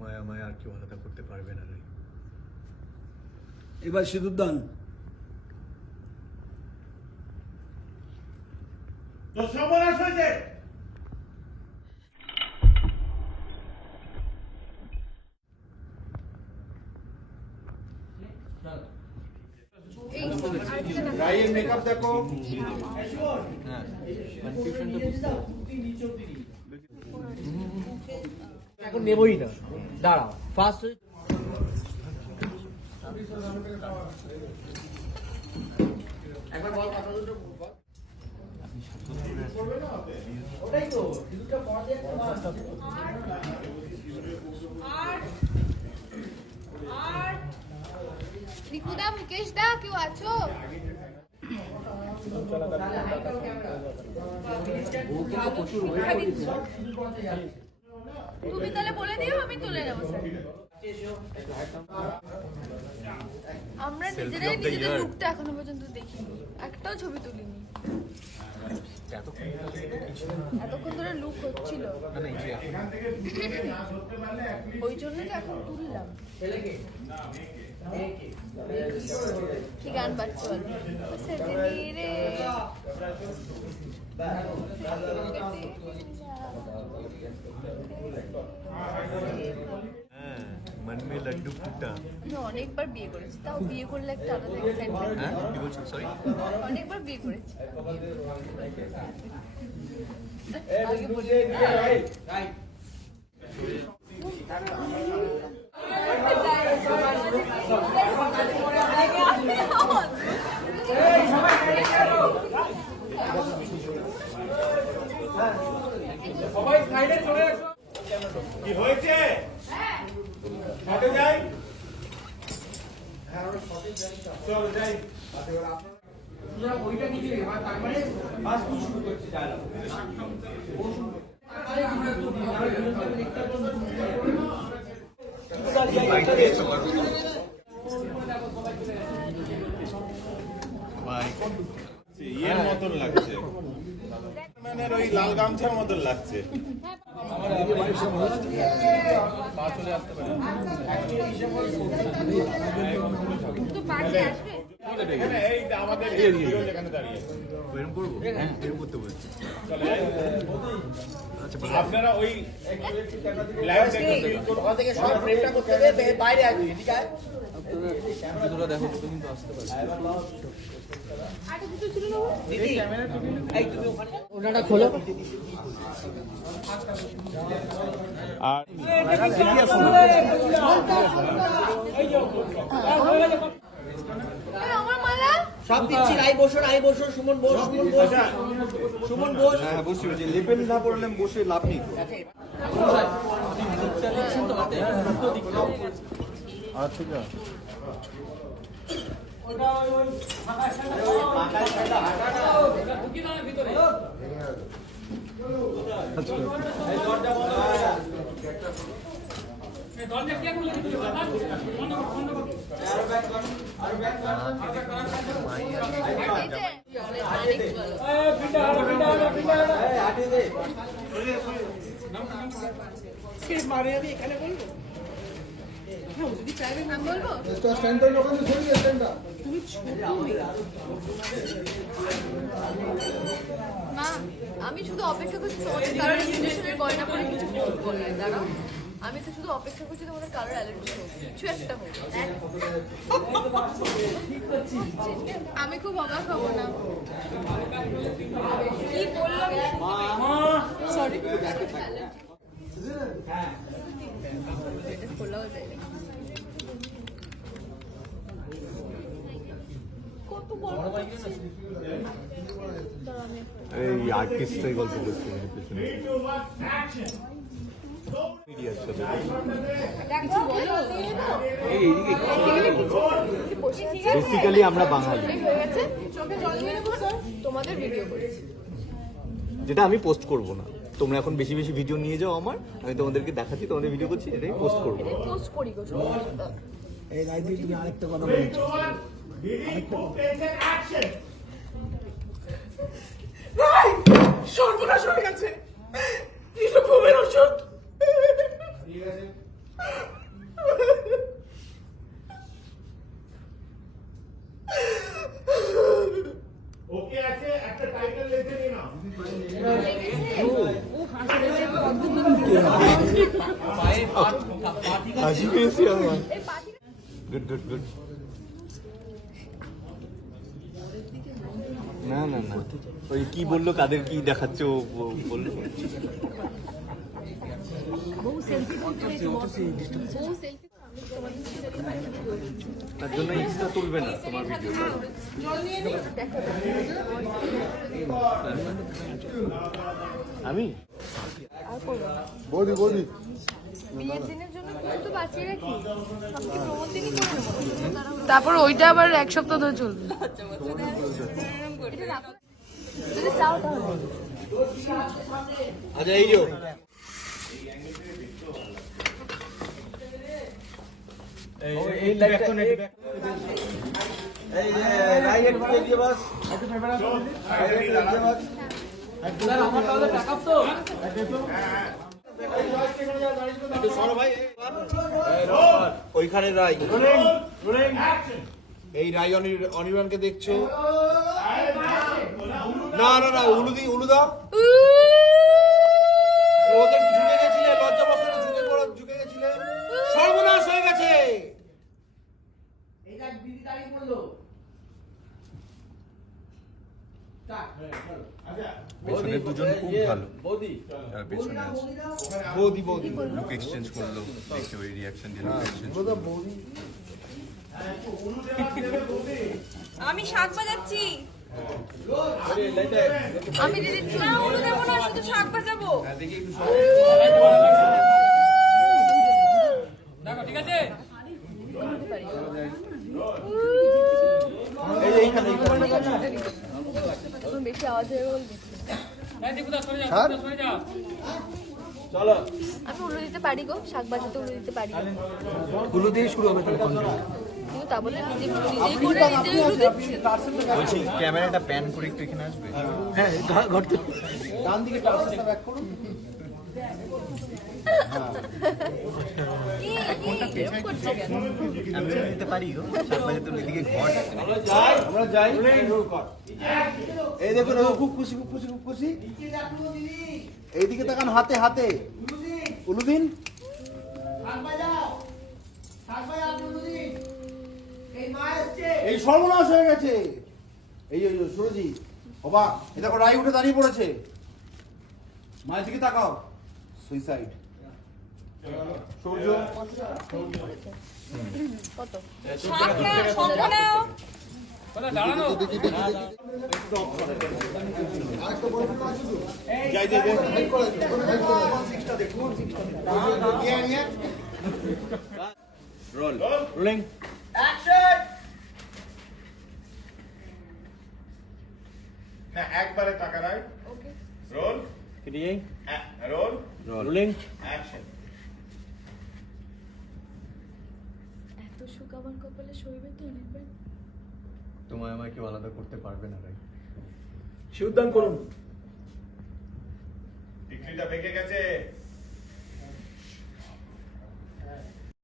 মায়া মায়া আর কেউ আলাদা করতে পারবে না। এবার সিঁদুর দান। রায়ের মেকআপ দেখো। এখন নেবই না, দাঁড়াও ফার্স্ট একবার বল কথা দুটো বল। ওটাই তো দুটো পড়া দিয়ে আর নিকুদা মুকেশ দা কেউ আছো? তুমি তাহলে বলে দিও, আমি তুলে নেবো। আমরা নিজেরাই নিজেদের লুকটা এখনো পর্যন্ত দেখিনি, একটাও ছবি তুলিনি। এতক্ষণ ধরে লুক হচ্ছিল, ওই জন্য তো এখন তুললাম। কি গান বাজছে রে? মন মে লাড্ডু ফুটা। অনেকবার বিয়ে করেছি, তাও বিয়ে করলে একটা আলাদা এক্সাইটমেন্ট। হ্যাঁ কি বলছো? সরি, অনেকবার বিয়ে করেছি। সবাই সাইডে চলে আসো। কি হয়েছে? শটে যাই। হ্যাঁ, আমরা শটে যাই। চলো যাই। আপনারা ওইটা নিয়ে যাবেন, আর তার মানে বাস তুই শুরু করছিস ডায়লগ। ইয়ের মতন লাগছে, মানে ওই লাল গামছার মতন লাগছে। আপনারা ওই থেকে সব ফ্রেমটা করতে দেবে, বাইরে আসবি, ঠিক আছে? ক্যামেরা দেখো, কিন্তু আসতে পারবে। দিদি এই তুমি ওখানে ওনাটা খোলো। আর আমার মালা সব দিচ্ছি। আই বসো, সুমন বস, সুমন বস। হ্যাঁ বসি, যে লেপেল না পড়লে বসে লাভ নেই। আচ্ছা এখানে বলবো, যদি চাইবেন আমি বলবো। মা, আমি শুধু অপেক্ষা করছি তোমাদের কারোর ইনভিটেশনের গয়না পরে কিছু বলে। দাঁড়াও, আমি তো শুধু অপেক্ষা করছি তোমাদের কারোর অ্যালার্জি হোক, কিছু একটা হোক। আমি খুব অবাক হবো না। কি বললাম? সরি, খোলাও যায়। কত বড় এই আর্টিস্টই গল্প করছে পেছনে। বেসিক্যালি আমরা বাঙালি, তোমাদের ভিডিও করেছি, যেটা আমি পোস্ট করব না। তোমরা এখন বেশি বেশি ভিডিও নিয়ে যাও আমার, আমি তোমাদেরকে দেখাচ্ছি, তোমাদের ভিডিও করছি, এটাই পোস্ট করবো। পোস্ট করি গো। এই রাইতে তুমি আরেকটা কথা বলছো, সর্বনাশ হয়ে গেছে। ঘুমের ওষুধ হাসি পেয়েছি আমার। Good good good. না না না, ওই কি বললো, কাদের কি দেখাচ্ছ ও বললো। বউ সেলফি তার জন্য ইনস্টা তুলবে না তোমার ভিডিও। আমি বৌদি বৌদি বিয়ের দিনের জন্য কিছু তো বাঁচিয়ে রাখি, আমি কি প্রমোদ দিনই করে নেবো। তারপর ওইটা আবার এক সপ্তাহ ধরে চলবে। এটা রাখো। যদি চাও তাহলে আচ্ছা এই যো এই লাইটটা এই যে রাইট একটু এগিয়ে বস, একটু ফেভার করো, এগিয়ে বস। স্যার আমার তাহলে ব্যাকআপ তো একটু সরো ভাই। ওইখানে রাই, এই রাই অনির্বাণকে দেখছো? না না না, উলু দাও। ওদের ঝুঁকে গেছিলে, লজ্জা বসনে ঝুঁকে গেছিলে, সর্বনাশ হয়ে গেছে। পেছনের দুজন খুব ভালো, যারা পেছনে আছে বৌদি লুক এক্সচেঞ্জ করলো, দেখে ওই রিয়াকশন দিয়ে লুক এক্সচেঞ্জ করলো। আমি শাক বাজাচ্ছি। আমি দিদি না উলু দেবো না, শুধু শাক বাজাবো। এখন বেশি আওয়াজ হয়ে গেল। চলো। আমি উড়ে দিতে পারি গো, শাক বাজাতে উড়ে দিতে পারি, গুলো দিয়ে শুরু হবে তাহলে কন্টেন্ট। কিন্তু তা বলে নিজেই করে নিজেই উড়ে দিচ্ছি। বলছি ক্যামেরাটা প্যান করে একটু এখানে আসবে। হ্যাঁ ঘর থেকে ডান দিকে টার্সেলটা ব্যাক করুন। কি এরকম করছে কেন? আমি দিতে পারি গো, শাক বাজাতে এদিকে ঘর। আমরা যাই। এই দেখুন, খুব খুশি খুব খুশি খুব খুশি। এইদিকে তাকান, হাতে হাতে উলুদিন। এই সর্বনাশ হয়ে গেছে। এই সুরজি বাবা, এই দেখো রাই উঠে দাঁড়িয়ে পড়েছে। মায়ের দিকে তাকাও, সুইসাইড। সূর্য কত শাক না, শঙ্খ নাও। যাই যাই রোল রোলিং অ্যাকশন। না একবারে টাকা রাই ওকে রোল ক্রিয়ে রোল রোলিং অ্যাকশন। এত সুখ আমার কপালে সইবে তো অনেকবার। তোমায় আমায় কেউ আলাদা করতে পারবে না ভাই। শিবদান করুন। টিকলিটা বেঁকে গেছে।